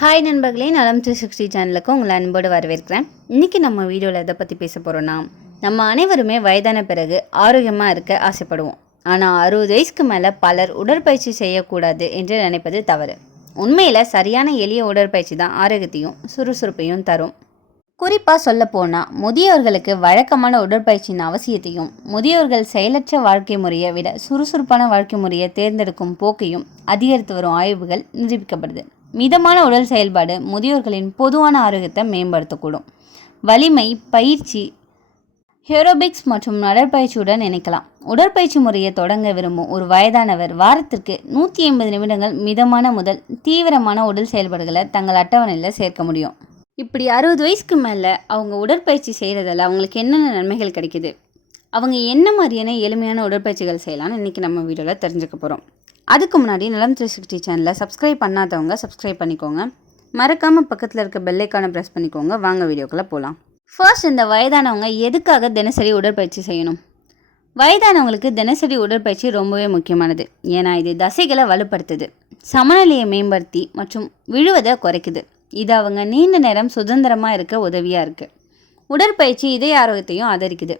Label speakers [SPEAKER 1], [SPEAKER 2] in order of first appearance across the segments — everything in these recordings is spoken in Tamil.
[SPEAKER 1] ஹாய் நண்பர்களே நலம் த்ரீ சிக்ஸ்டி சேனலுக்கு உங்களை அன்போடு வரவேற்கிறேன். இன்றைக்கி நம்ம வீடியோவில் எதை பற்றி பேச போகிறோன்னா நம்ம அனைவருமே வயதான பிறகு ஆரோக்கியமாக இருக்க ஆசைப்படுவோம். ஆனால் அறுபது வயசுக்கு மேலே பலர் உடற்பயிற்சி செய்யக்கூடாது என்று நினைப்பது தவறு. உண்மையில் சரியான எளிய உடற்பயிற்சி தான் ஆரோக்கியத்தையும் சுறுசுறுப்பையும் தரும். குறிப்பாக சொல்லப்போனால் முதியோர்களுக்கு வழக்கமான உடற்பயிற்சியின் அவசியத்தையும் முதியோர்கள் செயலற்ற வாழ்க்கை முறையை விட சுறுசுறுப்பான வாழ்க்கை முறையை தேர்ந்தெடுக்கும் போக்கையும் அதிகரித்து வரும் ஆய்வுகள் நிரூபிக்கப்படுது. மிதமான உடல் செயல்பாடு முதியோர்களின் பொதுவான ஆரோக்கியத்தை மேம்படுத்தக்கூடும். வலிமை பயிற்சி ஹேரோபிக்ஸ் மற்றும் நடற்பயிற்சியுடன் இணைக்கலாம். உடற்பயிற்சி முறையை தொடங்க விரும்பும் ஒரு வயதானவர் வாரத்திற்கு நூற்றி ஐம்பது நிமிடங்கள் மிதமான முதல் தீவிரமான உடல் செயல்பாடுகளை தங்கள் அட்டவணையில் சேர்க்க முடியும். இப்படி அறுபது வயசுக்கு மேலே அவங்க உடற்பயிற்சி செய்கிறதால அவங்களுக்கு என்னென்ன நன்மைகள் கிடைக்குது? அவங்க என்ன மாதிரியான எளிமையான உடற்பயிற்சிகள் செய்யலாம்னு இன்றைக்கி நம்ம வீடியோவில் தெரிஞ்சுக்க போகிறோம் அதுக்கு முன்னாடி நலம் த்ரீ சிக்ஸ்டி சேனலை சப்ஸ்கிரைப் பண்ணாதவங்க சப்ஸ்கிரைப் பண்ணிக்கோங்க. மறக்காமல் பக்கத்தில் இருக்க பெல்லைக்கான ப்ரெஸ் பண்ணிக்கோங்க. வாங்க வீடியோக்குள்ளே போகலாம் ஃபர்ஸ்ட் இந்த வயதானவங்க எதுக்காக தினசரி உடற்பயிற்சி செய்யணும்? வயதானவங்களுக்கு தினசரி உடற்பயிற்சி ரொம்பவே முக்கியமானது. ஏன்னா இது தசைகளை வலுப்படுத்துது. சமநிலையை மேம்படுத்தி மற்றும் விழுவதை குறைக்குது. இது அவங்க நீண்ட நேரம் சுதந்திரமாக இருக்க உதவியாக இருக்குது உடற்பயிற்சி இதய ஆரோக்கியத்தையும் ஆதரிக்குது.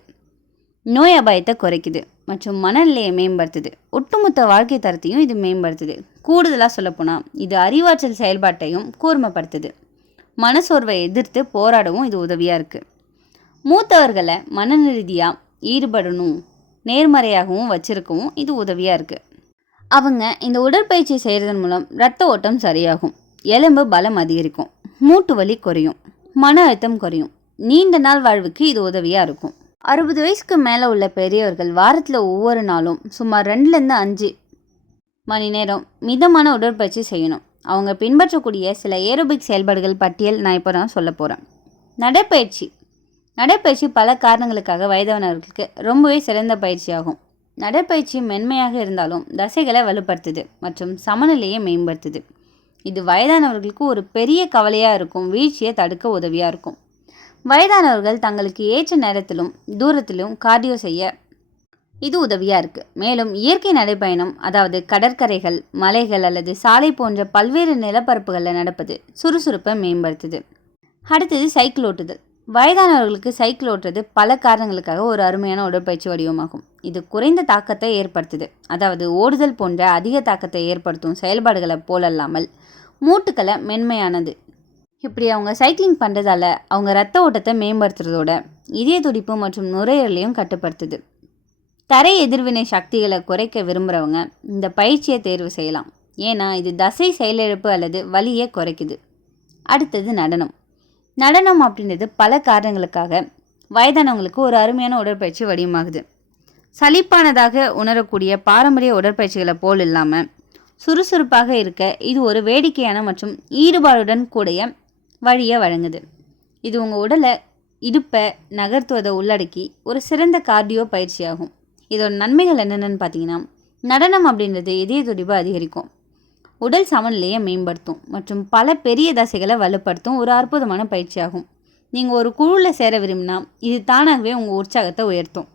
[SPEAKER 1] நோய் அபாயத்தை குறைக்குது மற்றும் மனநிலையை மேம்படுத்துது. ஒட்டுமொத்த வாழ்க்கை தரத்தையும் இது மேம்படுத்துது. கூடுதலாக சொல்லப்போனால் இது அறிவாற்றல் செயல்பாட்டையும் கூர்மைப்படுத்துது. மனசோர்வை எதிர்த்து போராடவும் இது உதவியாக இருக்குது மூத்தவர்களை மனநிறுதியாக ஈடுபடணும் நேர்மறையாகவும் வச்சிருக்கவும் இது உதவியாக இருக்குது அவங்க இந்த உடற்பயிற்சி செய்கிறதன் மூலம் ரத்த ஓட்டம் சரியாகும் எலும்பு பலம் அதிகரிக்கும் மூட்டு வலி குறையும் மன அழுத்தம் குறையும் நீண்ட நாள் வாழ்வுக்கு இது உதவியாக இருக்கும். அறுபது வயசுக்கு மேலே உள்ள பெரியவர்கள் வாரத்தில் ஒவ்வொரு நாளும் சுமார் ரெண்டுலேருந்து அஞ்சு மணி நேரம் மிதமான உடற்பயிற்சி செய்யணும். அவங்க பின்பற்றக்கூடிய சில ஏரோபிக் செயல்பாடுகள் பட்டியல் நான் இப்போ நான் சொல்ல போகிறேன் நடைப்பயிற்சி. நடைப்பயிற்சி பல காரணங்களுக்காக வயதானவர்களுக்கு ரொம்பவே சிறந்த பயிற்சியாகும். நடைப்பயிற்சி மென்மையாக இருந்தாலும் தசைகளை வலுப்படுத்துது மற்றும் சமநிலையை மேம்படுத்துது. இது வயதானவர்களுக்கு ஒரு பெரிய கவலையாக இருக்கும் வீழ்ச்சியை தடுக்க உதவியாக இருக்கும். வயதானவர்கள் தங்களுக்கு ஏற்ற நேரத்திலும் தூரத்திலும் கார்டியோ செய்ய இது உதவியாக இருக்குது மேலும் இயற்கை நடைப்பயணம் அதாவது கடற்கரைகள் மலைகள் அல்லது சாலை போன்ற பல்வேறு நிலப்பரப்புகளில் நடப்பது சுறுசுறுப்பை மேம்படுத்துது. அடுத்தது சைக்கிள் ஓட்டுதல். வயதானவர்களுக்கு சைக்கிள் ஓட்டுறது பல காரணங்களுக்காக ஒரு அருமையான உடற்பயிற்சி வடிவமாகும். இது குறைந்த தாக்கத்தை ஏற்படுத்துது. அதாவது ஓடுதல் போன்ற அதிக தாக்கத்தை ஏற்படுத்தும் செயல்பாடுகளை போலல்லாமல் மூட்டுக்களை மென்மையானது இப்படி அவங்க சைக்கிளிங் பண்ணுறதால அவங்க ரத்த ஓட்டத்தை மேம்படுத்துறதோட இதய துடிப்பு மற்றும் நுரையீரலையும் கட்டுப்படுத்துது. தரை எதிர்வினை சக்திகளை குறைக்க விரும்புகிறவங்க இந்த பயிற்சியை தேர்வு செய்யலாம். ஏன்னா இது தசை செயலிழப்பு அல்லது வலியை குறைக்குது. அடுத்தது நடனம். நடனம் அப்படின்றது பல காரணங்களுக்காக வயதானவங்களுக்கு ஒரு அருமையான உடற்பயிற்சி வடிவமாகுது. சலிப்பானதாக உணரக்கூடிய பாரம்பரிய உடற்பயிற்சிகளை போல் இல்லாமல் சுறுசுறுப்பாக இருக்க இது ஒரு வேடிக்கையான மற்றும் ஈடுபாடுடன் கூடிய வழியை வழங்குது. இது உங்கள் உடலை இடுப்பை நகர்த்துவதை உள்ளடக்கி ஒரு சிறந்த கார்டியோ பயிற்சியாகும். இதோட நன்மைகள் என்னென்னு பார்த்தீங்கன்னா நடனம் அப்படின்றது இதய துடிப்பை அதிகரிக்கும். உடல் சமநிலையை மேம்படுத்தும் மற்றும் பல பெரிய தசைகளை வலுப்படுத்தும் ஒரு அற்புதமான பயிற்சியாகும். நீங்கள் ஒரு குழுவில் சேர விரும்பினா இது தானாகவே உங்கள் உற்சாகத்தை உயர்த்தும்.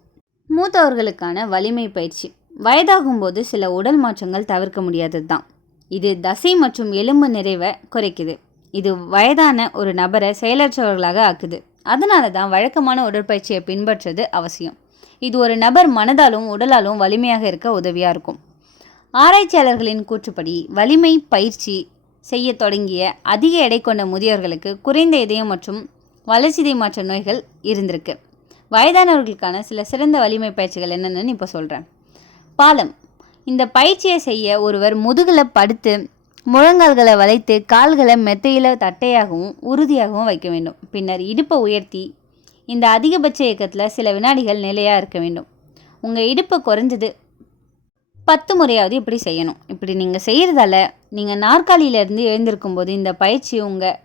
[SPEAKER 1] மூத்தவர்களுக்கான வலிமை பயிற்சி. வயதாகும்போது சில உடல் மாற்றங்கள் தவிர்க்க முடியாதது தான் இது தசை மற்றும் எலும்பு நிறைவை குறைக்குது. இது வயதான ஒரு நபரை செயலற்றவர்களாக ஆக்குது. அதனால தான் வழக்கமான உடற்பயிற்சியை பின்பற்றுறது அவசியம். இது ஒரு நபர் மனதாலும் உடலாலும் வலிமையாக இருக்க உதவியாக இருக்கும். ஆராய்ச்சியாளர்களின் கூற்றுப்படி வலிமை பயிற்சி செய்ய தொடங்கிய அதிக எடை கொண்ட முதியோர்களுக்கு குறைந்த இதயம் மற்றும் வளர்ச்சிதை மாற்ற நோய்கள் இருந்திருக்கு. வயதானவர்களுக்கான சில சிறந்த வலிமை பயிற்சிகள் என்னென்னு இப்போ சொல்கிறேன் பாலம். இந்த பயிற்சியை செய்ய ஒருவர் முதுகில் படுத்து முழங்கால்களை வளைத்து கால்களை மெத்தையில் தட்டையாகவும் உறுதியாகவும் வைக்க வேண்டும். பின்னர் இடுப்பை உயர்த்தி இந்த அதிகபட்ச இயக்கத்தில் சில வினாடிகள் நிலையாக இருக்க வேண்டும். உங்கள் இடுப்பை குறைஞ்சது பத்து முறையாவது இப்படி செய்யணும். இப்படி நீங்கள் செய்கிறதால நீங்கள் நாற்காலியிலேருந்து எழுந்திருக்கும் போது இந்த பயிற்சி உங்கள்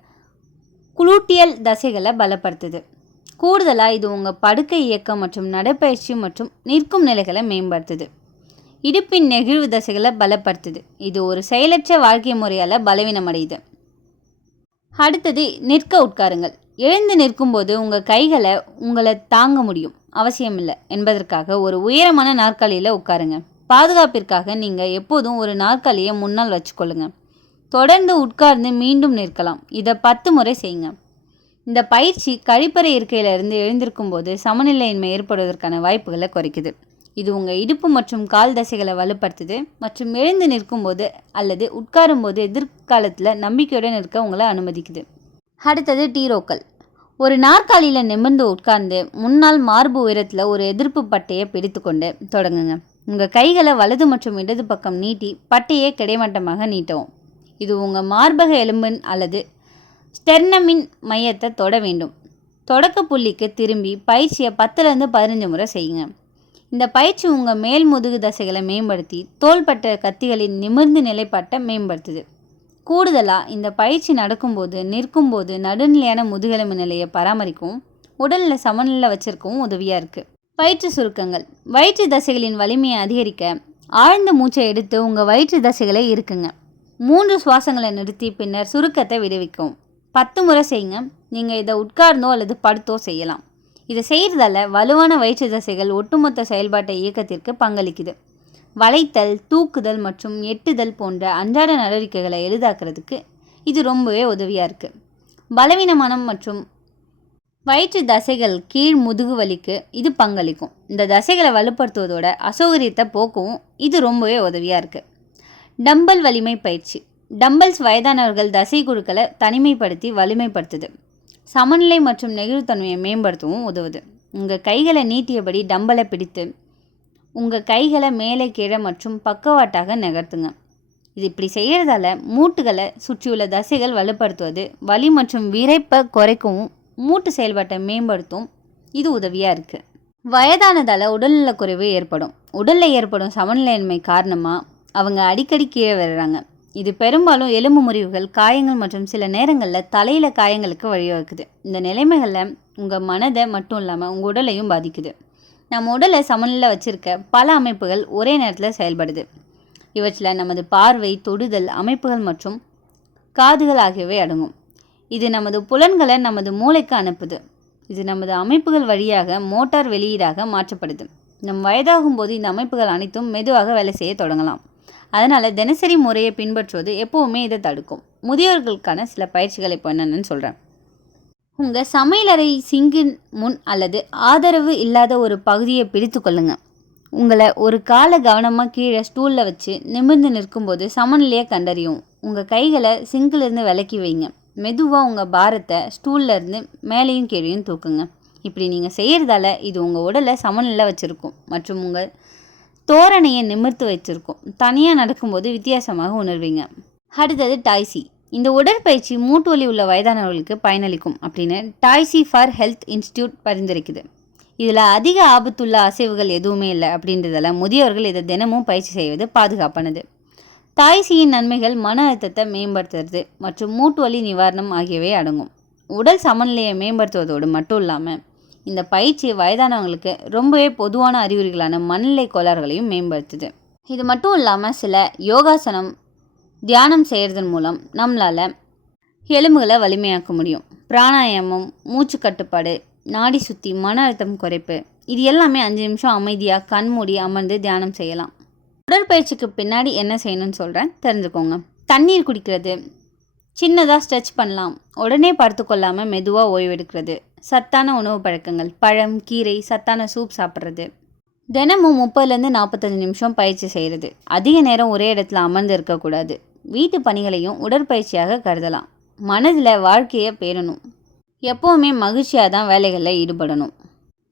[SPEAKER 1] குளூட்டியல் தசைகளை பலப்படுத்துது. கூடுதலாக இது உங்கள் படுக்கை இயக்கம் மற்றும் நடைப்பயிற்சி மற்றும் நிற்கும் நிலைகளை மேம்படுத்துது. இடுப்பின் நெகிழ்வு தசைகளை பலப்படுத்துது. இது ஒரு செயலற்ற வாழ்க்கை முறையால் பலவீனமடையுது. அடுத்தது நிற்க உட்காருங்கள். எழுந்து நிற்கும்போது உங்கள் கைகளை உங்களை தாங்க முடியும். அவசியமில்லை. என்பதற்காக ஒரு உயரமான நாற்காலியில் உட்காருங்க. பாதுகாப்பிற்காக நீங்கள் எப்போதும் ஒரு நாற்காலியை முன்னால் வச்சுக்கொள்ளுங்க. தொடர்ந்து உட்கார்ந்து மீண்டும் நிற்கலாம். இதை பத்து முறை செய்யுங்க. இந்த பயிற்சி கழிப்பறை இருக்கையிலிருந்து எழுந்திருக்கும் போது சமநிலையின்மை ஏற்படுவதற்கான வாய்ப்புகளை குறைக்குது. இது உங்கள் இடுப்பு மற்றும் கால் தசைகளை வலுப்படுத்துது மற்றும் எழுந்து நிற்கும்போது அல்லது உட்காரும்போது எதிர்காலத்தில் நம்பிக்கையுடன் இருக்க உங்களை அனுமதிக்குது. அடுத்தது டீரோக்கள். ஒரு நாற்காலியில் நிமிர்ந்து உட்கார்ந்து முன்னால் மார்பு உயரத்தில் ஒரு எதிர்ப்பு பட்டையை பிடித்துக்கொண்டு தொடங்குங்க. உங்கள் கைகளை வலது மற்றும் இடது பக்கம் நீட்டி பட்டையை கிடைமட்டமாக நீட்டவும். இது உங்கள் மார்பக எலும்பின் அல்லது ஸ்டெர்னமின் மையத்தை தொட வேண்டும். தொடக்க புள்ளிக்கு திரும்பி பயிற்சியை பத்துலேருந்து பதினஞ்சு முறை செய்யுங்க. இந்த பயிற்சி உங்கள் மேல் முதுகு தசைகளை மேம்படுத்தி தோள்பட்ட கத்திகளின் நிமிர்ந்து நிலைப்பாட்டை மேம்படுத்துது. கூடுதலாக இந்த பயிற்சி நடக்கும்போது நிற்கும்போது நடுநிலையான முதுகெலும்பு நிலையை பராமரிக்கவும் உடலில் சமநிலை வச்சிருக்கவும் உதவியாக இருக்குது வயிற்று சுருக்கங்கள். வயிற்று தசைகளின் வலிமையை அதிகரிக்க ஆழ்ந்த மூச்சை எடுத்து உங்கள் வயிற்று தசைகளை இருக்குங்க. மூன்று சுவாசங்களை நிறுத்தி பின்னர் சுருக்கத்தை விடுவிக்கவும். பத்து முறை செய்யுங்க. நீங்கள் இதை உட்கார்ந்தோ அல்லது படுத்தோ செய்யலாம். இதை செய்கிறதால வலுவான வயிற்று தசைகள் ஒட்டுமொத்த செயல்பாட்டை இயக்கத்திற்கு பங்களிக்குது. வளைத்தல் தூக்குதல் மற்றும் எட்டுதல் போன்ற அன்றாட நடவடிக்கைகளை எளிதாக்குறதுக்கு இது ரொம்பவே உதவியாக இருக்குது பலவீனமானம் மற்றும் வயிற்று தசைகள் கீழ் முதுகு வலிக்கு இது பங்களிக்கும். இந்த தசைகளை வலுப்படுத்துவதோட அசௌகரியத்தை போக்கவும் இது ரொம்பவே உதவியாக இருக்குது டம்பல் வலிமை பயிற்சி. டம்பல்ஸ் வயதானவர்கள் தசை குழுக்களை தனிமைப்படுத்தி வலிமைப்படுத்துது. சமநிலை மற்றும் நெகிழ்வுத்தன்மையை மேம்படுத்தவும் உதவுது. உங்கள் கைகளை நீட்டியபடி டம்பலை பிடித்து உங்கள் கைகளை மேலே கீழே மற்றும் பக்கவாட்டாக நகர்த்துங்க. இது இப்படி செய்கிறதால மூட்டுகளை சுற்றியுள்ள தசைகள் வலுப்படுத்துவது வலி மற்றும் விரைப்பை குறைக்கவும் மூட்டு செயல்பாட்டை மேம்படுத்தும் இது உதவியாக இருக்குது வயதானதால் உடல்நலக்குறைவு ஏற்படும். உடலில் ஏற்படும் சமநிலையின்மை காரணமாக அவங்க அடிக்கடி கீழே விழுறாங்க. இது பெரும்பாலும் எலும்பு முறிவுகள் காயங்கள் மற்றும் சில நேரங்களில் தலையில் காயங்களுக்கு வழிவகுக்குது. இந்த நிலைமைகளில் உங்கள் மனதை மட்டும் இல்லாமல் உங்கள் உடலையும் பாதிக்குது. நம்ம உடலை சமநிலை வச்சிருக்க பல அமைப்புகள் ஒரே நேரத்தில் செயல்படுது. இவற்றில் நமது பார்வை தொடுதல் அமைப்புகள் மற்றும் காதுகள் ஆகியவை அடங்கும். இது நமது புலன்களை நமது மூளைக்கு அனுப்புது. இது நமது அமைப்புகள் வழியாக மோட்டார் வெளியீடாக மாற்றப்படுது. நம் வயதாகும் போது இந்த அமைப்புகள் அனைத்தும் மெதுவாக வேலை செய்ய தொடங்கலாம். அதனால் தினசரி முறையை பின்பற்றுவது எப்போவுமே இதை தடுக்கும். முதியோர்களுக்கான சில பயிற்சிகள் இப்போ என்னென்னு சொல்கிறேன் உங்கள் சமையலறை சிங்கின் முன் அல்லது ஆதரவு இல்லாத ஒரு பகுதியை பிடித்து கொள்ளுங்கள் உங்களை ஒரு காலை கவனமாக கீழே ஸ்டூலில் வச்சு நிமிர்ந்து நிற்கும்போது சமநிலையை கண்டறியும். உங்கள் கைகளை சிங்கிலிருந்து விலக்கி வைங்க. மெதுவாக உங்கள் பாரத்தை ஸ்டூல்லேருந்து மேலேயும் கீழேயும் தூக்குங்க. இப்படி நீங்கள் செய்கிறதால இது உங்கள் உடலை சமநிலை வச்சுருக்கும். மற்றும் உங்கள் தோரணையை நிமிர்த்து வச்சுருக்கும் தனியாக நடக்கும்போது வித்தியாசமாக உணர்வீங்க. அடுத்தது டாய்சி. இந்த உடற்பயிற்சி மூட்டு வலி உள்ள வயதானவர்களுக்கு பயனளிக்கும் அப்படின்னு Tai Chi for Health Institute பரிந்துரைக்குது. இதில் அதிக ஆபத்துள்ள அசைவுகள் எதுவுமே இல்லை அப்படின்றதால முதியோர்கள் இதை தினமும் பயிற்சி செய்வது பாதுகாப்பானது. தாய்சியின் நன்மைகள் மன அழுத்தத்தை மேம்படுத்துறது மற்றும் மூட்டு வலி நிவாரணம் ஆகியவை அடங்கும். உடல் சமநிலையை மேம்படுத்துவதோடு மட்டும் இல்லாமல் இந்த பயிற்சி வயதானவங்களுக்கு ரொம்பவே பொதுவான அறிகுறிகளான மனநிலை கோளாறுகளையும் மேம்படுத்துது. இது மட்டும் இல்லாமல் சில யோகாசனம் தியானம் செய்கிறதன் மூலம் நம்மளால் எலும்புகளை வலிமையாக்க முடியும். பிராணாயாமம் மூச்சு கட்டுப்பாடு நாடி சுற்றி மன அழுத்தம் குறைப்பு இது எல்லாமே அஞ்சு நிமிஷம் அமைதியாக கண்மூடி அமர்ந்து தியானம் செய்யலாம். உடற்பயிற்சிக்கு பின்னாடி என்ன செய்யணும்னு சொல்கிறேன் தெரிஞ்சுக்கோங்க. தண்ணீர் குடிக்கிறது சின்னதாக ஸ்ட்ரெச் பண்ணலாம் உடனே படுத்துக்கொள்ளாமல் மெதுவாக ஓய்வெடுக்கிறது சத்தான உணவு பழக்கங்கள் பழம் கீரை சத்தான சூப் சாப்பிட்றது. தினமும் முப்பதுலேருந்து நாற்பத்தஞ்சு நிமிஷம் பயிற்சி செய்கிறது அதிக நேரம் ஒரே இடத்துல அமர்ந்து இருக்கக்கூடாது. வீட்டு பணிகளையும் உடற்பயிற்சியாக கருதலாம். மனதில் வாழ்க்கையை பேணணும். எப்போவுமே மகிழ்ச்சியாக தான் வேலைகளில் ஈடுபடணும்.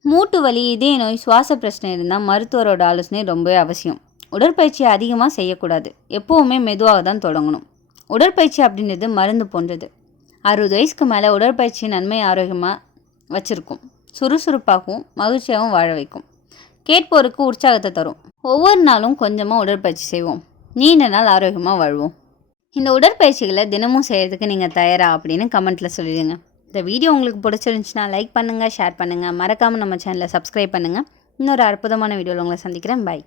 [SPEAKER 1] மூட்டு வலி இதய நோய் சுவாச பிரச்சனை இருந்தால் மருத்துவரோட ஆலோசனை ரொம்பவே அவசியம். உடற்பயிற்சியை அதிகமாக செய்யக்கூடாது. எப்போவுமே மெதுவாக தான் தொடங்கணும். உடற்பயிற்சி அப்படின்றது மருந்து போன்றது. அறுபது வயசுக்கு மேலே உடற்பயிற்சி நன்மை ஆரோக்கியமாக வச்சுருக்கும். சுறுசுறுப்பாகவும் மகிழ்ச்சியாகவும் வாழ வைக்கும். கேட்போருக்கு உற்சாகத்தை தரும். ஒவ்வொரு நாளும் கொஞ்சமாக உடற்பயிற்சி செய்வோம். நீண்ட நாள் ஆரோக்கியமாக வாழ்வோம். இந்த உடற்பயிற்சிகளை தினமும் செய்கிறதுக்கு நீங்கள் தயாரா அப்படின்னு கமெண்ட்டில் சொல்லிடுங்க. இந்த வீடியோ உங்களுக்கு பிடிச்சிருந்துச்சுன்னா லைக் பண்ணுங்கள் ஷேர் பண்ணுங்கள் மறக்காமல் நம்ம சேனலை சப்ஸ்கிரைப் பண்ணுங்கள் இன்னொரு அற்புதமான வீடியோவில் உங்களை சந்திக்கிறேன். பை.